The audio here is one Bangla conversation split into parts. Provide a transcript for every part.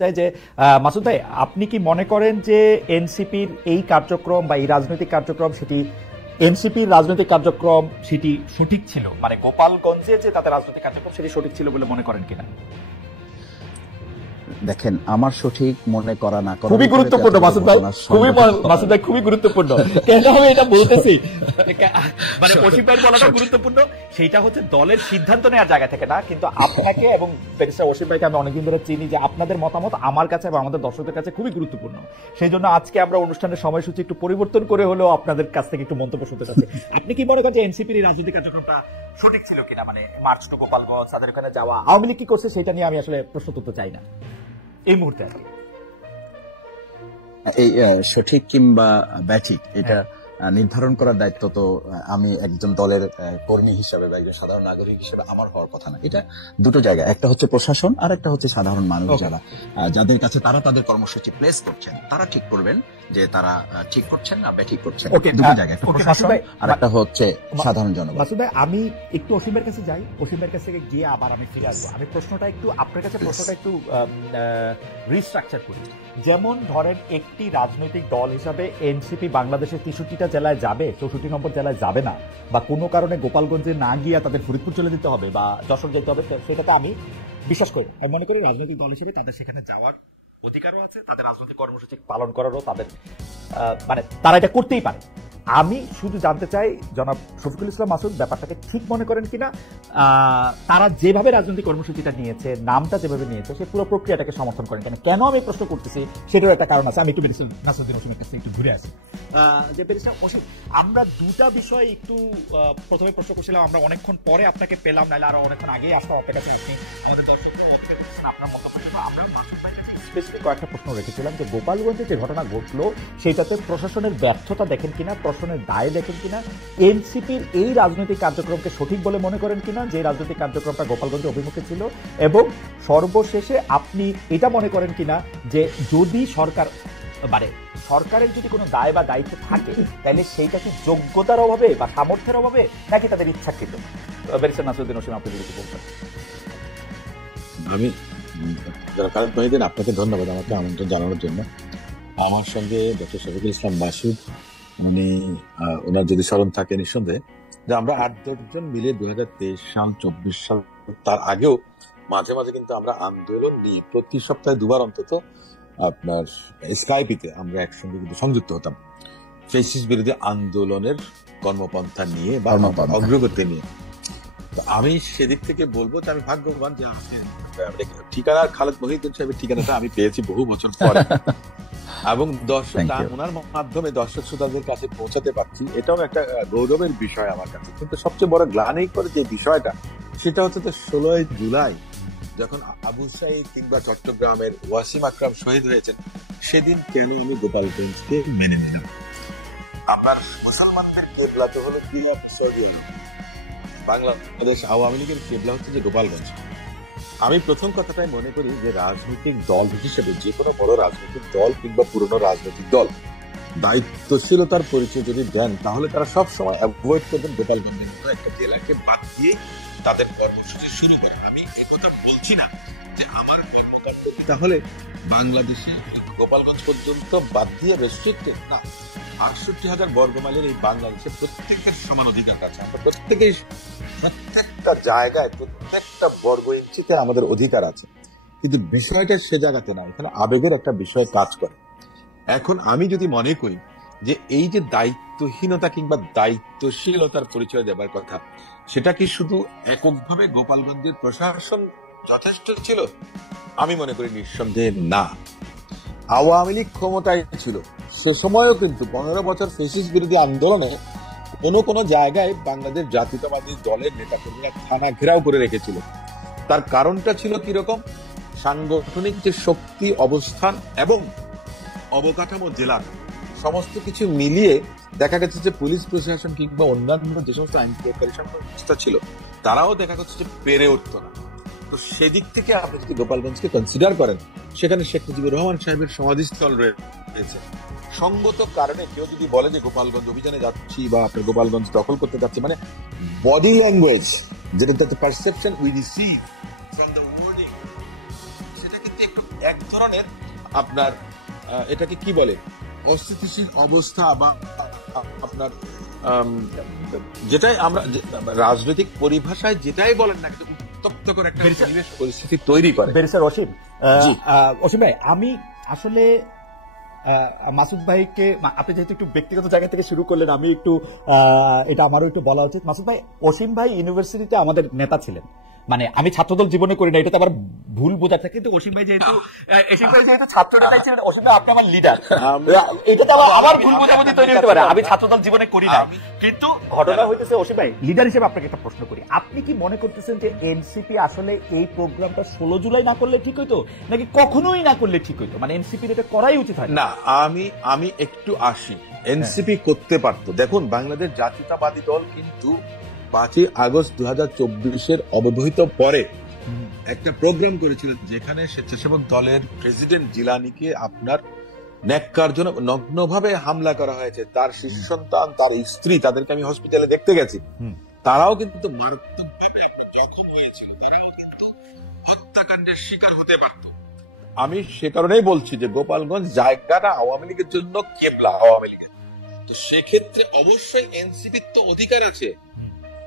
চাই যে মাসুদ ভাই, আপনি কি মনে করেন যে এনসিপির এই কার্যক্রম বা এই রাজনৈতিক কার্যক্রম সেটি এনসিপির রাজনৈতিক কার্যক্রম সেটি সঠিক ছিল, মানে গোপালগঞ্জে যে তাদের রাজনৈতিক কার্যক্রম সেটি সঠিক ছিল বলে মনে করেন কিনা? দেখেন, আমার সঠিক মনে করা না করা খুবই গুরুত্বপূর্ণ মাসুদ ভাই, খুবই গুরুত্বপূর্ণ। কেন আমি এটা বলতেছি, মানে অসীম ভাই বলাটা গুরুত্বপূর্ণ, সেইটা হচ্ছে দলের সিদ্ধান্ত নেওয়ার জায়গা থেকে না, কিন্তু আপনাকে এবং ব্যারিস্টার অসীম ভাইকে আমি অনেকদিন ধরে চিনি, যে আপনাদের মতামত আমার কাছে এবং আমাদের দর্শকদের কাছে খুবই গুরুত্বপূর্ণ। সেই জন্য আজকে আমরা অনুষ্ঠানের সময়সূচি একটু পরিবর্তন করে হলেও আপনাদের কাছ থেকে একটু মন্তব্য শুনতে চাচ্ছি। আপনি কি মনে করেন যে এনসিপির এই রাজনৈতিক কার্যক্রমটা সঠিক ছিল কিনা, মানে মার্চ টু গোপালগঞ্জ, তাদের ওখানে যাওয়া, আওয়ামী লীগ কি করছে সেটা নিয়ে আমি আসলে প্রশ্ন তুলতে চাই না এই মুহূর্তে আর কি। এই সঠিক কিংবা ব্যাঠিক এটা নির্ধারণ করার দায়িত্ব তো আমি একজন দলের কর্মী হিসাবে বা একজন সাধারণ নাগরিক হিসেবে আমার হওয়ার কথা না। এটা দুটো জায়গা, একটা হচ্ছে প্রশাসন আর একটা হচ্ছে সাধারণ মানুষ, যাদের কাছে তারা তাদের কর্মসূচি প্লেস করছেন, তারা ঠিক করবেন যে তারা ঠিক করছেন না ব্যাঠিক করছেন। দুটো জায়গা, একটা প্রশাসন আর একটা হচ্ছে সাধারণ জনগণ। মাসুদ ভাই, আমি একটু অসীমের কাছে যাই, অসীমের কাছ থেকে গিয়ে আবার আমি ফিরে আসবো। আমি প্রশ্নটা একটু আপনার কাছে রিস্ট্রাকচার করি। যেমন ধরেন, একটি রাজনৈতিক দল হিসাবে এনসিপি বাংলাদেশের 63টা জেলায় যাবে, 64 নম্বর জেলায় যাবে না, বা কোনো কারণে গোপালগঞ্জে না গিয়ে তাদের ফরিদপুর চলে যেতে হবে বা যশোর যেতে হবে, সেটাতে আমি বিশ্বাস করি। আমি মনে করি রাজনৈতিক দল হিসেবে তাদের সেখানে যাওয়ার অধিকারও আছে, তাদের রাজনৈতিক কর্মসূচি পালন করারও তাদের মানে তারা এটা করতেই পারে। আমি শুধু জানতে চাই জনাব শফিকুল ইসলাম মাসুদ ব্যাপারটাকে ঠিক মনে করেন কিনা, তারা যেভাবে রাজনৈতিক কর্মসূচিটা নিয়েছে, নামটা যেভাবে নিয়েছে, সে পুরো প্রক্রিয়াটাকে সমর্থন করেন কিনা। কেন আমি প্রশ্ন করতেছি সেটার একটা কারণ আছে। আমি একটু নাসিরউদ্দিন অসীমের কাছে একটু ঘুরে আসি। যে ব্যারিস্টার অসীম, আমরা দুটা বিষয় একটু প্রথমে প্রশ্ন করছিলাম, আমরা অনেকক্ষণ পরে আপনাকে পেলাম, নাহলে আরো অনেকক্ষণ আগেই আসতাম আপনার কাছে। আপনি আমাদের দর্শকদের অধিকার করছেন আপনার মতামত। আমরা স্পেসিফিক কয়েকটা প্রশ্ন রেখেছিলাম যে গোপালগঞ্জে যে ঘটনা ঘটলো সেটাতে প্রশাসনের ব্যর্থতা দেখেন কিনা, প্রশাসনের দায় দেখেন কিনা, এনসিপির এই রাজনৈতিক কার্যক্রমকে সঠিক বলে মনে করেন কিনা যে রাজনৈতিক কার্যক্রমটা গোপালগঞ্জে অভিমুখে ছিল, এবং সর্বশেষে আপনি এটা মনে করেন কিনা যে যদি সরকার মানে সরকারের যদি কোনো দায় বা দায়িত্ব থাকে তাহলে সেইটা কি যোগ্যতার অভাবে বা সামর্থ্যের অভাবে নাকি তাদের ইচ্ছাকৃত? ব্যারিস্টার নাসিরউদ্দিন অসীম, আপনি যদি বলতেন। আমি আপনাকে ধন্যবাদ আমাকে আমন্ত্রণ জানানোর জন্য। আমার সঙ্গে ডক্টর শফিকুল ইসলাম মাসুদ, উনি ওনার যদি স্মরণ থাকে নিঃসন্দেহে, যে আমরা 8-10 জন মিলে 2023 সাল 24 সাল তার আগেও মাঝে মাঝে কিন্তু আমরা আন্দোলন নিয়ে প্রতি সপ্তাহে দুবার অন্তত আপনার স্কাইপিতে আমরা একসঙ্গে কিন্তু সংযুক্ত হতাম ফ্যাসিস্ট বিরোধী আন্দোলনের কর্মপন্থা নিয়ে বা অগ্রগতি নিয়ে। আমি সেদিক থেকে বলবো যে আমি ভাগ্যবান যে ঠিকানা খালেদ মহিউদ্দিন সাহেবের ঠিকানাটা আমি পেয়েছি বহু বছর পরে, এবং ওনার মাধ্যমে দর্শক শ্রোতাদের কাছে পৌঁছাতে পারছি, এটাও একটা গৌরবের বিষয় আমার কাছে। কিন্তু সবচেয়ে বড় গ্লানি করে যে বিষয়টা, সেটা হচ্ছে 16 জুলাই যখন আবু সাঈদ কিংবা চট্টগ্রামের ওয়াসিম আকরাম শহীদ হয়েছেন, সেদিন কেন আমি গোপালগঞ্জকে মেনে নিলাম? আপনার মুসলমানদের কেবলা তো হলো কি, বাংলাদেশ আওয়ামী লীগের কেবলা হচ্ছে যে গোপালগঞ্জ। আমি প্রথম কথাটাই মনে করি যে রাজনৈতিক দল হিসেবে যে কোনো বড় রাজনৈতিক দল কিংবা পুরনো রাজনৈতিক দল দায়িত্বশীলতার পরিচয় যদি দেন, তাহলে তারা সব সময় অ্যাভয়েড করবেন গোপালগঞ্জের মতো একটা জেলাকে বাদ দিয়ে তাদের কর্মসূচি শুরু করবেন। আমি এই কথা বলছি না যে আমার কর্মকাণ্ড তাহলে বাংলাদেশে গোপালগঞ্জ পর্যন্ত বাদ দিয়ে রেস্ট্রিক্টেড না। 68,000 বর্গমাইলের এই বাংলাদেশে প্রত্যেকের সমান অধিকার আছে। আমরা প্রত্যেকটা জায়গায় প্রত্যেকটা বর্গ ইঞ্চিতে আমাদের অধিকার আছে, কিন্তু বিষয়টা সে জায়গাতে না, এখানে আবেগের একটা বিষয় কাজ করে। এখন আমি যদি মনে করি যে এই যে দায়িত্বহীনতা কিংবা দায়িত্বশীলতার পরিচয় দেবার কথা, সেটা কি শুধু এককভাবে গোপালগঞ্জের প্রশাসন যথেষ্ট ছিল? আমি মনে করি নিঃসন্দেহে না। আওয়ামী লীগ ক্ষমতায় ছিল, সে সময়ও কিন্তু 15 বছর ফ্যাসিস্ট বিরোধী আন্দোলনে কোন জায়গায় বাংলাদেশ জাতীয়তাবাদী দলের নেতাকর্মীরা থানা ঘেরাও করে রেখেছিল। তার কারণটা ছিল কিরকম? সাংগঠনিক যে শক্তি, অবস্থান এবং অবকাঠামো জেলার সমস্ত কিছু মিলিয়ে দেখা গেছে যে পুলিশ প্রশাসন কিংবা অন্যান্য যে সমস্ত আইন প্রয়োগকারী সংস্থা ছিল, তারাও দেখা যাচ্ছে যে পেরে উঠত না। তো সেদিক থেকে আপনি যদি গোপালগঞ্জকে কনসিডার করেন, সেখানে শেখ মুজিবুর রহমান সাহেবের সমাধিস্থল রয়েছে। সঙ্গত কারণে কেউ যদি বলে যে গোপালগঞ্জ অভিযানে যাচ্ছি বা আপনার গোপালগঞ্জ দখল করতে যাচ্ছি, মানে বডি ল্যাঙ্গুয়েজ, যেটা perception we receive from the wording, সেটা কিন্তু একটু এক ধরনের আপনার এটাকে কি বলে অস্থিতিশীল অবস্থা বা আপনার যেটাই আমরা রাজনৈতিক পরিভাষায় যেটাই বলেন না কিন্তু উত্তপ্ত করে একটা পরিবেশ পরিস্থিতি তৈরি করে। ব্যারিস্টার অসীম ভাই, আমি আসলে মাসুদ ভাইকে, আপনি যেহেতু একটু ব্যক্তিগত জায়গা থেকে শুরু করলেন, আমি একটু এটা আমারও একটু বলা উচিত। মাসুদ ভাই, অসীম ভাই ইউনিভার্সিটিতে আমাদের নেতা ছিলেন, মানে আমি ছাত্রদল জীবনে করি না, এটা তো আবার ভুল বোঝা থাকে, কিন্তু অসীম ভাই যেহেতু ছাত্র নেতাই ছিলেন, অসীম ভাই আপনি আমার লিডার, এটা তো আবার ভুল বোঝাবুঝি তৈরি হতে পারে। আমি ছাত্রদল জীবনে করি না, কিন্তু ঘটনা হইতেছে অসীম ভাই লিডার হিসেবে আপনাকে একটা প্রশ্ন করি, আপনি কি মনে করতেছেন যে এনসিপি আসলে এই প্রোগ্রামটা 16 জুলাই না করলে ঠিক হইতো, নাকি কখনোই না করলে ঠিক হইতো, মানে এনসিপি এটা করাই উচিত হয় না? আমি একটু আসি, এনসিপি করতে পারতো। দেখুন, বাংলাদেশ জাতীয়তাবাদী দল কিন্তু 5ই আগস্ট 2024 অব্যবহিত পরে একটা প্রোগ্রাম করেছিল, যেখানে স্বেচ্ছাসেবক দলের প্রেসিডেন্ট জিলানিকে আপনার ন্যাক্কারজনক নগ্নভাবে হামলা করা হয়েছে। তার শিশু সন্তান, তার স্ত্রী, তাদেরকে আমি হসপিটালে দেখতে গেছি, তারাও কিন্তু মারাত্মকভাবে জখম হয়েছিল, তারাও কিন্তু হত্যাকাণ্ডের শিকার হতে পারত। আমি সে কারণেই বলছি যে গোপালগঞ্জ জায়গাটা আওয়ামী লীগের জন্য কেবলা, আওয়ামী লীগের। তো সেক্ষেত্রে অবশ্যই এনসিপির তো অধিকার আছে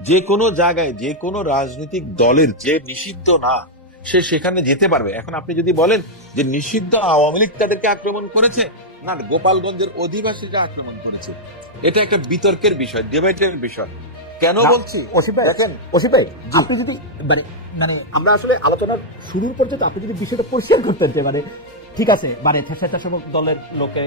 যে কোনো জায়গায়, যে কোনো রাজনৈতিক দলের যে নিষিদ্ধ না, সে সেখানে যেতে পারবে। এখন আপনি যদি বলেন যে নিষিদ্ধ আওয়ামী লীগ তাদেরকে আক্রমণ করেছে, না গোপালগঞ্জের অধিবাসীরা আক্রমণ করেছে, এটা একটা বিতর্কের বিষয়, ডিবেটের বিষয়। কেন বলছি অসীম ভাই, আপনি যদি মানে আমরা আসলে আলোচনার শুরুর পর্যন্ত আপনি যদি বিষয়টা পরিষ্কার করতেন যে মানে ঠিক আছে, মানে স্বেচ্ছাসেবক দলের লোকে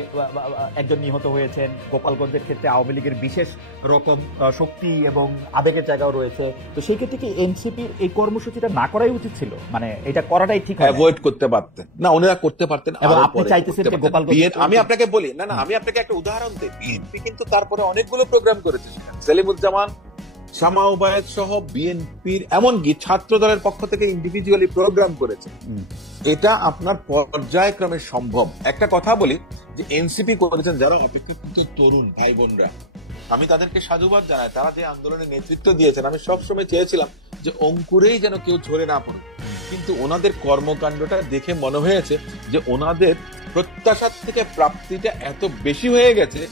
একজন নিহত হয়েছেন, গোপালগঞ্জের ক্ষেত্রে আওয়ামী লীগের বিশেষ রকম শক্তি এবং আবেগের জায়গাও রয়েছে, তো সেই ক্ষেত্রে কি এনসিপির এই কর্মসূচিটা না করাই উচিত ছিল, মানে এটা করাটাই ঠিক, অ্যাভয়েড করতে পারতেন না, ওনারা করতে পারতেন। আপনি চাইতেছেন যে গোপালগঞ্জ, আমি আপনাকে বলি, না আমি আপনাকে একটা উদাহরণ দিই, বিএনপি কিন্তু তারপরে অনেকগুলো প্রোগ্রাম করেছে, সেলিমুজ্জামান, শামা ওবায়েদ সহ বিএনপির এমনকি ছাত্র দলের পক্ষ থেকে ইন্ডিভিজুয়ালি প্রোগ্রাম করেছে। এটা আপনার পর্যায়ক্রমে সম্ভব। একটা কথা বলি যে এনসিপি করেছেন যারা অপেক্ষাকৃত তরুণ ভাই বোনরা, আমি তাদেরকে সাধুবাদ জানাই, তারা যে আন্দোলনের নেতৃত্ব দিয়েছেন। আমি সবসময় চেয়েছিলাম যে অঙ্কুরেই যেন কেউ ঝরে না পড়ে, কিন্তু ওনাদের কর্মকাণ্ডটা দেখে মনে হয়েছে যে ওনাদের প্রত্যাশার থেকে প্রাপ্তিটা এত বেশি হয়ে গেছে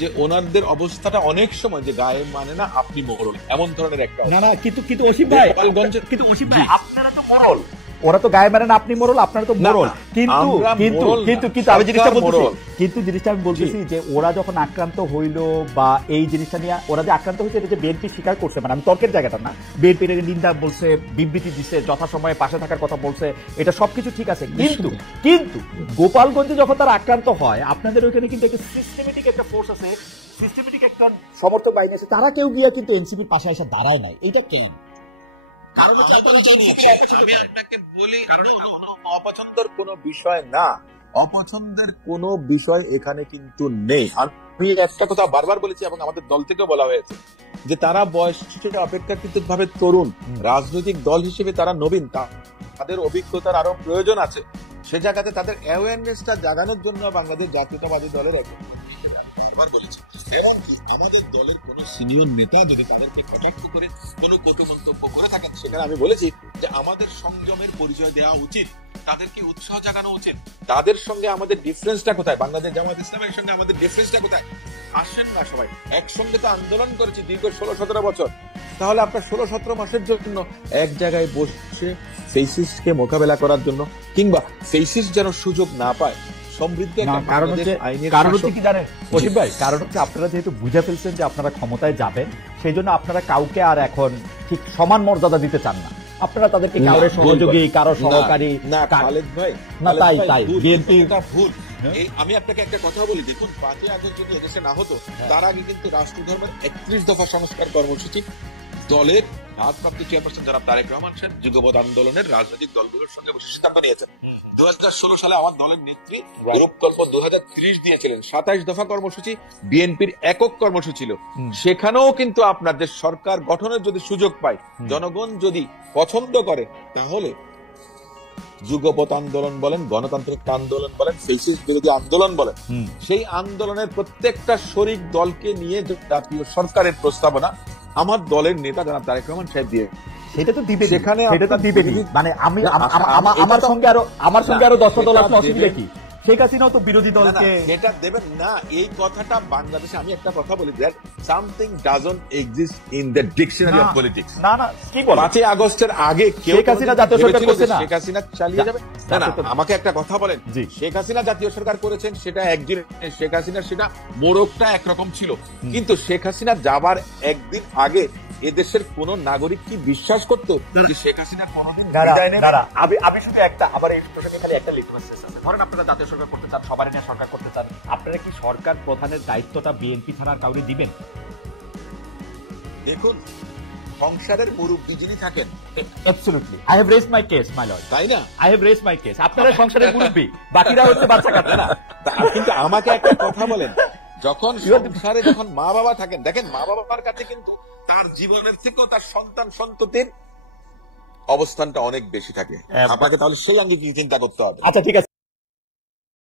যে ওনাদের অবস্থাটা অনেক সময় যে গায়ে মানে না আপনি মোড়ল, এমন ধরনের একটা না কিন্তু অসীম ভাই, আপনারা তো মোড়ল, ওরা তো গায়ে মানে না আপনি মোড়ল, আপনারা তো মোড়ল, কিন্তু আমি জিনিসটা আমি বলতেছি যে ওরা যখন আক্রান্ত হইলো বা এই জিনিসটা নিয়ে ওরা যে আক্রান্ত হয়েছে, এটা যে বিএনপি স্বীকার করছে, মানে আমি তর্কের জায়গাটা না, বিএনপির নিন্দা বলছে, বিবৃতি দিচ্ছে, যথাসময়ে পাশে থাকার কথা বলছে, এটা সবকিছু ঠিক আছে, কিন্তু গোপালগঞ্জে যখন তারা আক্রান্ত হয়, আপনাদের ওইখানে কিন্তু একটা সিস্টেমেটিক একটা ফোর্স আছে, সিস্টেমেটিক একটা সমর্থক বাহিনী আছে, তারা কেউ গিয়ে কিন্তু এনসিপির পাশে এসে দাঁড়ায় নাই, এটা কেন? আমি আপনাকে বলি, অপছন্দের কোনো বিষয় না, অপছন্দের কোনো বিষয় এখানে কিন্তু নেই। আমি একটা কথা বারবার বলেছি এবং আমাদের দল থেকে বলা হয়েছে যে তারা বয়স অপেক্ষাকৃত ভাবে তরুণ, রাজনৈতিক দল হিসেবে তারা নবীন, তাদের অভিজ্ঞতার আরো প্রয়োজন আছে। সে জায়গাতে তাদের অ্যাওয়ারনেসটা জাগানোর জন্য বাংলাদেশ জাতীয়তাবাদী দলের বলেছে, এমনকি আমাদের দলের কোন সিনিয়র নেতা যদি তাদেরকে কটাক্ষ করে কোন কটু মন্তব্য করে থাকেন, সেখানে আমি বলেছি যে আমাদের সংযমের পরিচয় দেওয়া উচিত, তাদেরকে উৎসাহ জাগানো উচিত। তাদের সঙ্গে আমাদের ডিফারেন্সটা কোথায়, বাংলাদেশ জামাত ইসলামের সঙ্গে আমাদের ডিফারেন্সটা কোথায়? আসেন না সবাই একসঙ্গে তো আন্দোলন করেছি দীর্ঘ 16-17 বছর, তাহলে আপনার 16-17 মাসের জন্য এক জায়গায় বসে ফেসিস্টকে মোকাবেলা করার জন্য, কিংবা ফেসিস্ট যেন সুযোগ না পায় সমৃদ্ধ, কারণ হচ্ছে কি জানেন অসীম ভাই, কারণ হচ্ছে আপনারা যেহেতু বুঝে ফেলছেন যে আপনারা ক্ষমতায় যাবেন, সেই জন্য আপনারা কাউকে আর এখন ঠিক সমান মর্যাদা দিতে চান না, আপনারা তাদেরকে কারো সহযোগী, কারো সহকারী না। খালেদ ভাই, না তাই বিএনপি ভুল। আমি আপনাকে একটা কথা বলি, দেখুন 5ই আগস্ট যদি এদেশে না হতো, তার আগে কিন্তু রাষ্ট্রধর্মের 31 দফা সংস্কার কর্মসূচি দলের ভারপ্রাপ্ত চেয়ারপারসন জনাব তারেক রহমান সাহেব যুগপৎ আন্দোলনের রাজনৈতিক দলগুলোর সঙ্গে বসে সিদ্ধান্ত নিয়েছেন। 2016 সালে আমার দলের নেত্রী রূপকল্প 2030 দিয়েছিলেন। 27 দফা কর্মসূচি বিএনপির একক কর্মসূচি ছিল। সেখানেও কিন্তু আপনার যে সরকার গঠনের যদি সুযোগ পায়, জনগণ যদি পছন্দ করে, তাহলে যুগপৎ আন্দোলন বলেন, গণতান্ত্রিক আন্দোলন বলেন, ফেসিস্ট বিরোধী আন্দোলন বলেন, সেই আন্দোলনের প্রত্যেকটা শরিক দলকে নিয়ে জাতীয় সরকারের প্রস্তাবনা আমার দলের নেতা জনাব তারেক রহমান সাহেব দিয়ে সেটা তো দিবে, সেখানে সেটা তো আপনার দিবে বিরোধী- মানে আমি এটা আমার তো- সঙ্গে আরো 10টা দল আছে, সেটা অসুবিধা দেবে- কি? শেখ হাসিনাও তো বিরোধী না, না, দলকে সেটা দেবেন না। এই কথাটা বাংলাদেশে, আমি একটা কথা বলি, that something doesn't exist in the dictionary of politics. না না কি বলে 5ই আগস্টের আগে কেউ শেখ হাসিনা জাতীয় সরকার ভেবেছিল করছে যে না? শেখ হাসিনা চালিয়ে যাবে? না না, আমাকে একটা কথা বলেন, জি। শেখ হাসিনা জাতীয় সরকার করেছেন সেটা একদিন, শেখ হাসিনার সেটা মোড়কটা একরকম ছিল, কিন্তু শেখ হাসিনা যাবার একদিন আগে এদেশের কোন নাগরিক কি বিশ্বাস করতো যে শেখ হাসিনা কোনোদিন বিদায় নেবে? আমি শুধু একটা, আমার এই প্রসঙ্গে খালি একটা লিটমাস টেস্ট আছে। ধরেন আপনারা জাতীয় সরকার করতে চান, সবার নিয়ে সরকার করতে চান, আপনারা কি সরকার প্রধানের দায়িত্বটা বিএনপি ছাড়া আর কাউকে দিবেন? দেখুন, সংসারের মুরব্বী যিনি থাকেন, absolutely, I have raised my case my lord, তাই না? I have raised my case. আপনারা সংসারের মুরব্বী, বাকিরা হচ্ছে বাচ্চা কাচ্চা না? কিন্তু আমাকে একটা কথা বলেন, যখন সংসারে যখন মা বাবা থাকেন, দেখেন মা বাবার কাছে কিন্তু তার জীবনের থেকেও তার সন্তান সন্ততির অবস্থানটা অনেক বেশি থাকে। আপনাকে তাহলে সেই আঙ্গিকে চিন্তা করতে হবে। আচ্ছা ঠিক আছে।